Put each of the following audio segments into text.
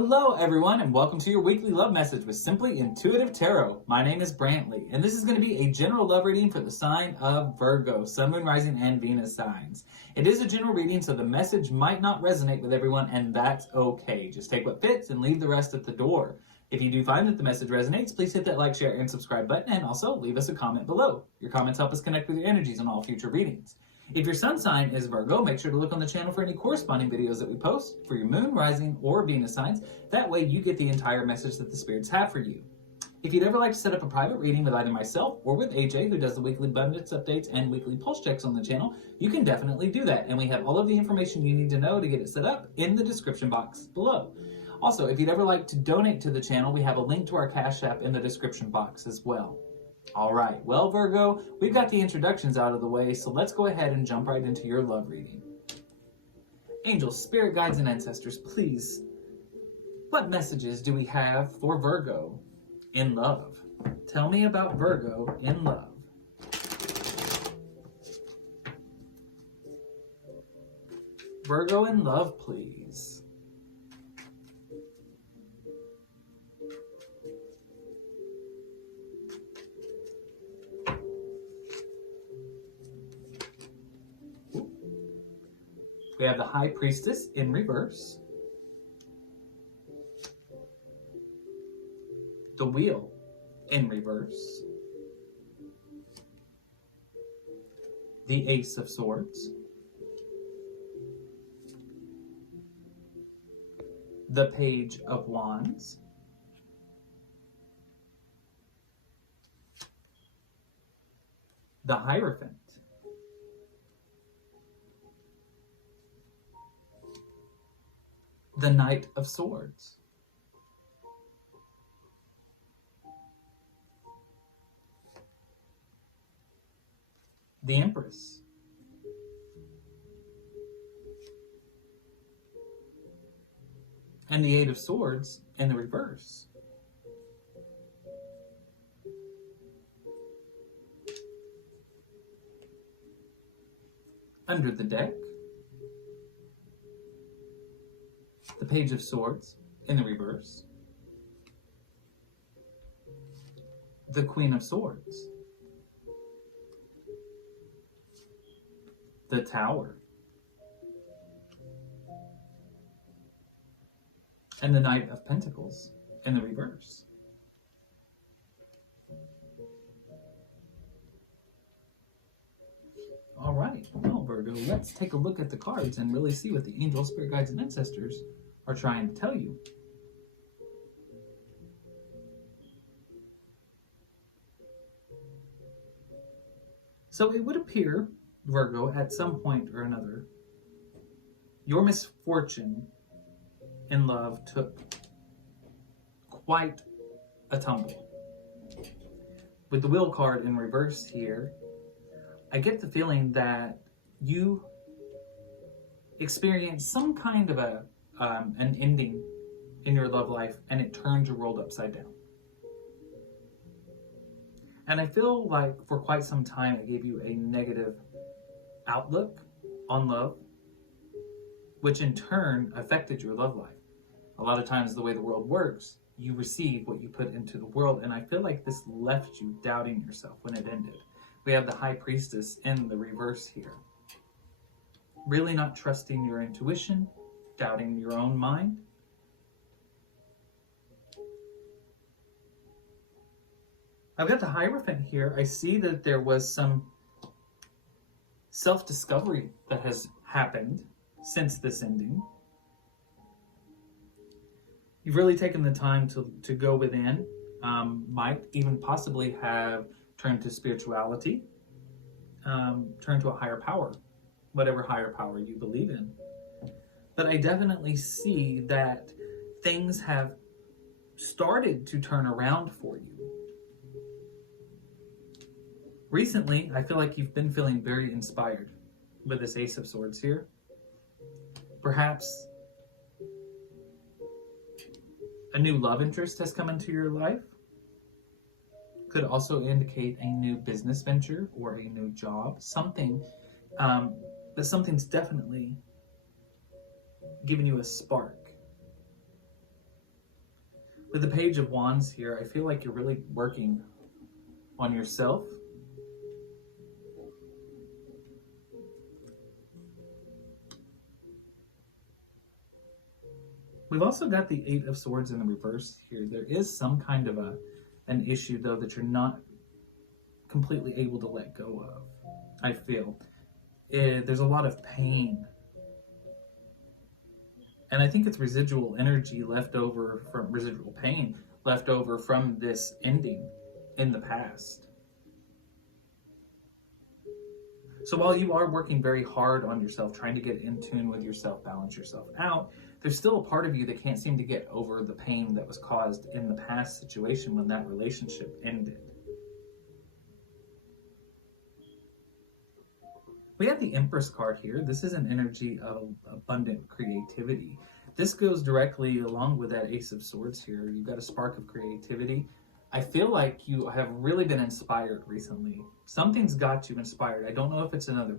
Hello everyone and welcome to your weekly love message with Simply Intuitive Tarot. My name is Brantley and this is going to be a general love reading for the sign of Virgo, Sun, Moon, Rising, and Venus signs. It is a general reading, so the message might not resonate with everyone, and that's okay. Just take what fits and leave the rest at the door. If you do find that the message resonates, please hit that like, share, and subscribe button, and also leave us a comment below. Your comments help us connect with your energies on all future readings. If your sun sign is Virgo, make sure to look on the channel for any corresponding videos that we post for your moon, rising, or Venus signs. That way you get the entire message that the spirits have for you. If you'd ever like to set up a private reading with either myself or with AJ, who does the weekly abundance updates and weekly pulse checks on the channel, you can definitely do that. And we have all of the information you need to know to get it set up in the description box below. Also, if you'd ever like to donate to the channel, we have a link to our Cash App in the description box as well. All right, well, Virgo, we've got the introductions out of the way, so let's go ahead and jump right into your love reading. Angels, spirit guides, and ancestors, please, what messages do we have for Virgo in love? Tell me about Virgo in love. Virgo in love, please. We have the High Priestess in reverse, the Wheel in reverse, the Ace of Swords, the Page of Wands, the Hierophant, the Knight of Swords, the Empress, and the Eight of Swords in the reverse. Under the deck, the Page of Swords in the reverse, the Queen of Swords, the Tower, and the Knight of Pentacles in the reverse. All right, well, Virgo, let's take a look at the cards and really see what the angels, spirit guides, and ancestors are trying to tell you. So it would appear, Virgo, at some point or another, your misfortune in love took quite a tumble. With the Wheel card in reverse here, I get the feeling that you experienced some kind of an ending in your love life, and it turned your world upside down. And I feel like for quite some time it gave you a negative outlook on love, which in turn affected your love life. A lot of times the way the world works, you receive what you put into the world, and I feel like this left you doubting yourself when it ended. We have the High Priestess in the reverse here. Really not trusting your intuition, doubting your own mind. I've got the Hierophant here. I see that there was some self-discovery that has happened since this ending. You've really taken the time to go within. Might even possibly have turned to spirituality, turned to a higher power, whatever higher power you believe in. But I definitely see that things have started to turn around for you. Recently, I feel like you've been feeling very inspired with this Ace of Swords here. Perhaps a new love interest has come into your life. Could also indicate a new business venture or a new job. Something that something's definitely given you a spark. With the Page of Wands here, I feel like you're really working on yourself. We've also got the Eight of Swords in the reverse here. There is some kind of an issue, though, that you're not completely able to let go of, I feel. There's a lot of pain. And I think it's residual energy left over from residual pain left over from this ending in the past. So while you are working very hard on yourself, trying to get in tune with yourself, balance yourself out, there's still a part of you that can't seem to get over the pain that was caused in the past situation when that relationship ended. We have the Empress card here. This is an energy of abundant creativity. This goes directly along with that Ace of Swords here. You've got a spark of creativity. I feel like you have really been inspired recently. Something's got you inspired. I don't know if it's another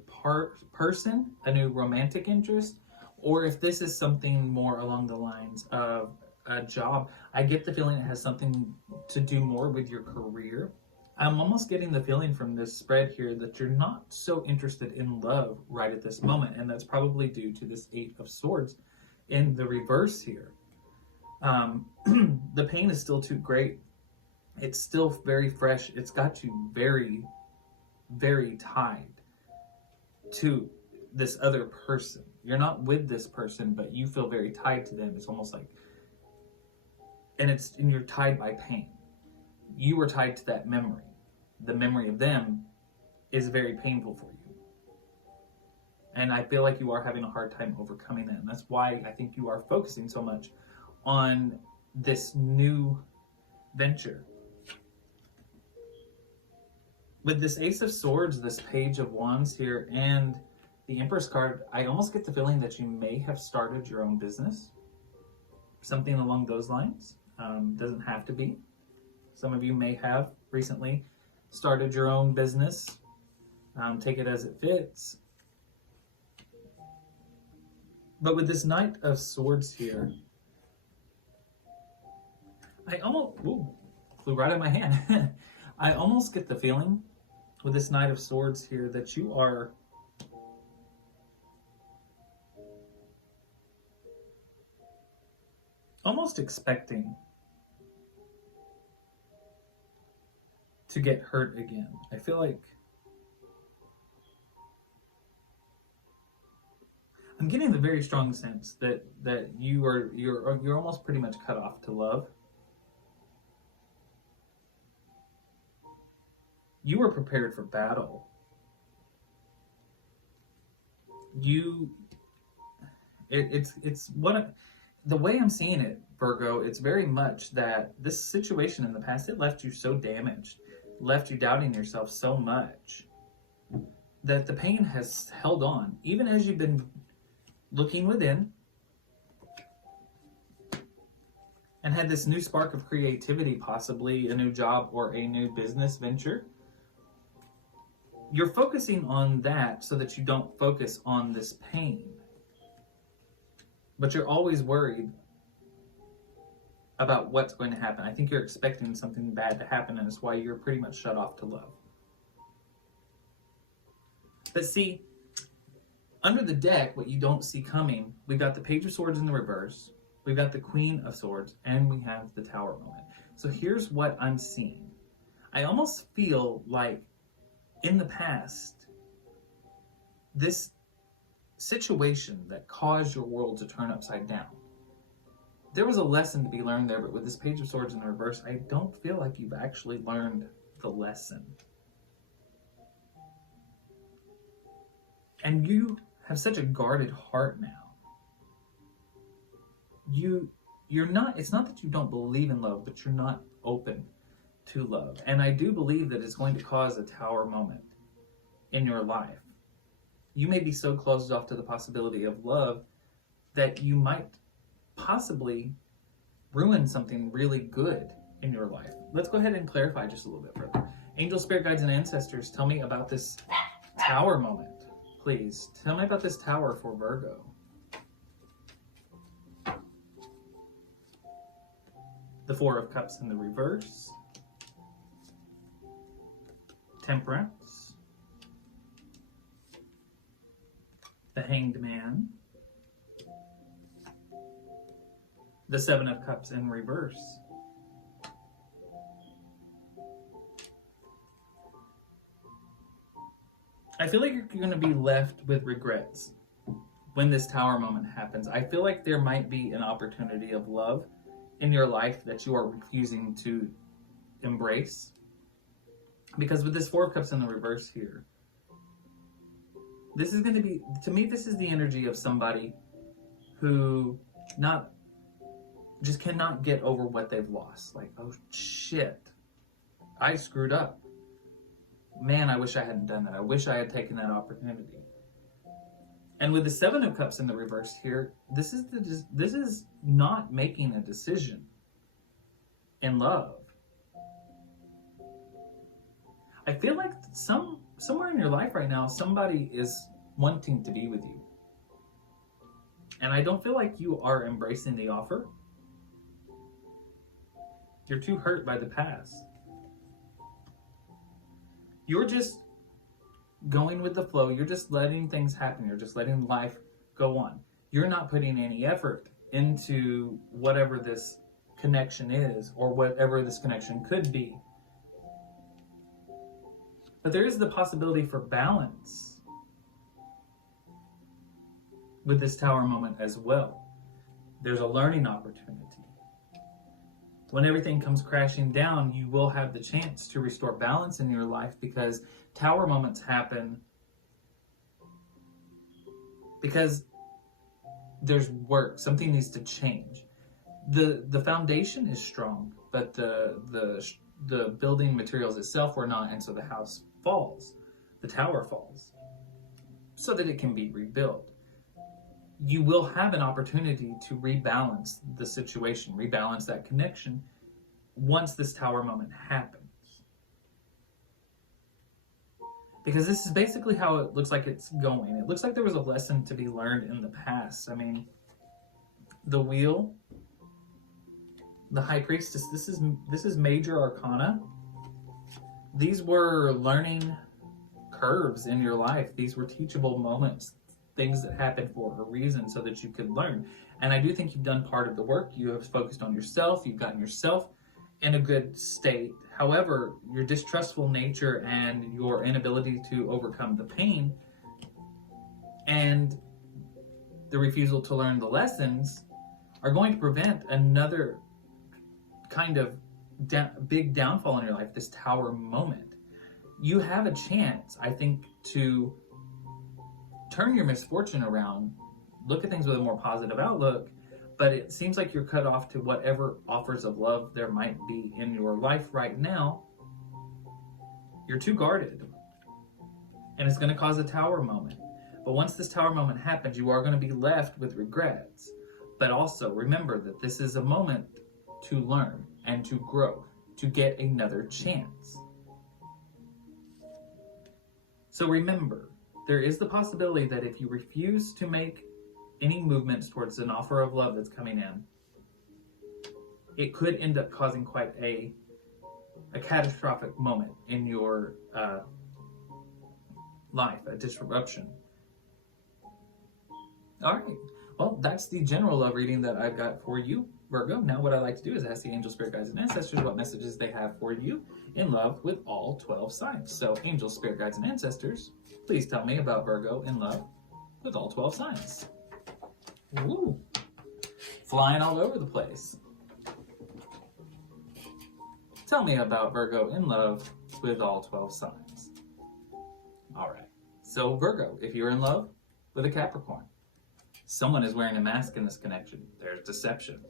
person, a new romantic interest, or if this is something more along the lines of a job. I get the feeling it has something to do more with your career. I'm almost getting the feeling from this spread here that you're not so interested in love right at this moment, and that's probably due to this Eight of Swords in the reverse here. The pain is still too great. It's still very fresh. It's got you very, very tied to this other person. You're not with this person, but you feel very tied to them. It's almost like, and you're tied by pain. You were tied to that memory. The memory of them is very painful for you. And I feel like you are having a hard time overcoming that. And that's why I think you are focusing so much on this new venture. With this Ace of Swords, this Page of Wands here, and the Empress card, I almost get the feeling that you may have started your own business. Something along those lines. Doesn't have to be. Some of you may have recently started your own business. Take it as it fits. But with this Knight of Swords here, I almost, flew right out of my hand. I almost get the feeling with this Knight of Swords here that you are almost expecting to get hurt again. I feel like I'm getting the very strong sense that you're almost pretty much cut off to love. You were prepared for battle. It's what the way I'm seeing it, Virgo. It's very much that this situation in the past, it left you so damaged, left you doubting yourself so much that the pain has held on, even as you've been looking within and had this new spark of creativity, possibly a new job or a new business venture. You're focusing on that so that you don't focus on this pain. But you're always worried about what's going to happen. I think you're expecting something bad to happen, and it's why you're pretty much shut off to love. But see, under the deck, what you don't see coming, we've got the Page of Swords in the reverse, we've got the Queen of Swords, and we have the Tower moment. So here's what I'm seeing. I almost feel like in the past, this situation that caused your world to turn upside down, there was a lesson to be learned there, but with this Page of Swords in the reverse, I don't feel like you've actually learned the lesson. And you have such a guarded heart now. You're not, it's not that you don't believe in love, but you're not open to love. And I do believe that it's going to cause a tower moment in your life. You may be so closed off to the possibility of love that you might possibly ruin something really good in your life. Let's go ahead and clarify just a little bit further. Angel, spirit guides, and ancestors, tell me about this tower moment. Please, tell me about this tower for Virgo. The Four of Cups in the reverse, Temperance, the Hanged Man, the Seven of Cups in reverse, I feel like you're going to be left with regrets when this Tower moment happens. I feel like there might be an opportunity of love in your life that you are refusing to embrace. Because with this Four of Cups in the reverse here, this is going to be, to me, this is the energy of somebody who just cannot get over what they've lost. Like, oh shit, I screwed up. Man, I wish I hadn't done that. I wish I had taken that opportunity. And with the Seven of Cups in the reverse here, this is not making a decision in love. I feel like somewhere in your life right now, somebody is wanting to be with you. And I don't feel like you are embracing the offer. You're too hurt by the past. You're just going with the flow. You're just letting things happen. You're just letting life go on. You're not putting any effort into whatever this connection is or whatever this connection could be. But there is the possibility for balance with this Tower moment as well. There's a learning opportunity. When everything comes crashing down, you will have the chance to restore balance in your life, because Tower moments happen because there's work. Something needs to change. The foundation is strong, but the building materials itself were not, and so the house falls. The tower falls so that it can be rebuilt. You will have an opportunity to rebalance the situation, rebalance that connection once this Tower moment happens. Because this is basically how it looks like it's going. It looks like there was a lesson to be learned in the past. I mean, the Wheel, the High Priestess, this is major arcana. These were learning curves in your life. These were teachable moments. Things that happen for a reason so that you could learn. And I do think you've done part of the work. You have focused on yourself. You've gotten yourself in a good state. However, your distrustful nature and your inability to overcome the pain and the refusal to learn the lessons are going to prevent another kind of big downfall in your life, this Tower moment. You have a chance, I think, to turn your misfortune around, look at things with a more positive outlook, but it seems like you're cut off to whatever offers of love there might be in your life right now. You're too guarded, and it's going to cause a Tower moment. But once this Tower moment happens, you are going to be left with regrets. But also remember that this is a moment to learn and to grow, to get another chance. So remember, there is the possibility that if you refuse to make any movements towards an offer of love that's coming in, it could end up causing quite a catastrophic moment in your life, a disruption. All right, well, that's the general love reading that I've got for you, Virgo. Now what I like to do is ask the angel, spirit guides, and ancestors what messages they have for you in love with all 12 signs. So angel, spirit guides, and ancestors, please tell me about Virgo in love with all 12 signs. Ooh, flying all over the place. Tell me about Virgo in love with all 12 signs. All right, so Virgo, if you're in love with a Capricorn, someone is wearing a mask in this connection. There's deception.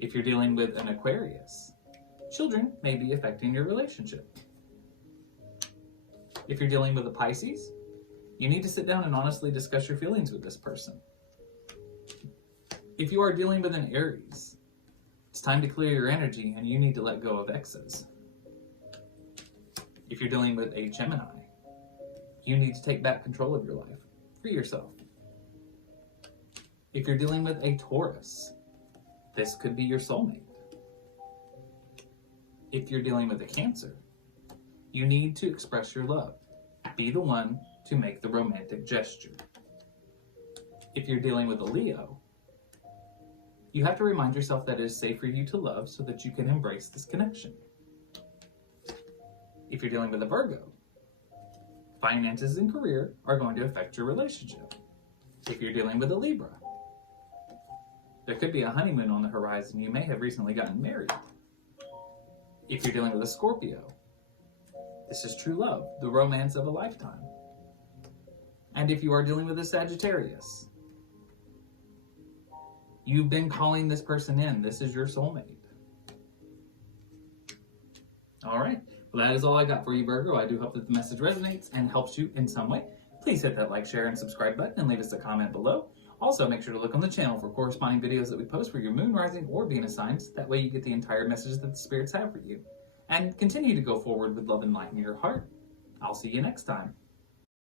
If you're dealing with an Aquarius, children may be affecting your relationship. If you're dealing with a Pisces, you need to sit down and honestly discuss your feelings with this person. If you are dealing with an Aries, it's time to clear your energy and you need to let go of excess. If you're dealing with a Gemini, you need to take back control of your life. Free yourself. If you're dealing with a Taurus, this could be your soulmate. If you're dealing with a Cancer, you need to express your love. Be the one to make the romantic gesture. If you're dealing with a Leo, you have to remind yourself that it is safe for you to love so that you can embrace this connection. If you're dealing with a Virgo, finances and career are going to affect your relationship. If you're dealing with a Libra, there could be a honeymoon on the horizon. You may have recently gotten married. If you're dealing with a Scorpio, this is true love, the romance of a lifetime. And if you are dealing with a Sagittarius, you've been calling this person in. This is your soulmate. All right. Well, that is all I got for you, Virgo. I do hope that the message resonates and helps you in some way. Please hit that like, share, and subscribe button and leave us a comment below. Also, make sure to look on the channel for corresponding videos that we post for your moon, rising, or Venus signs. That way you get the entire message that the spirits have for you. And continue to go forward with love and light in your heart. I'll see you next time.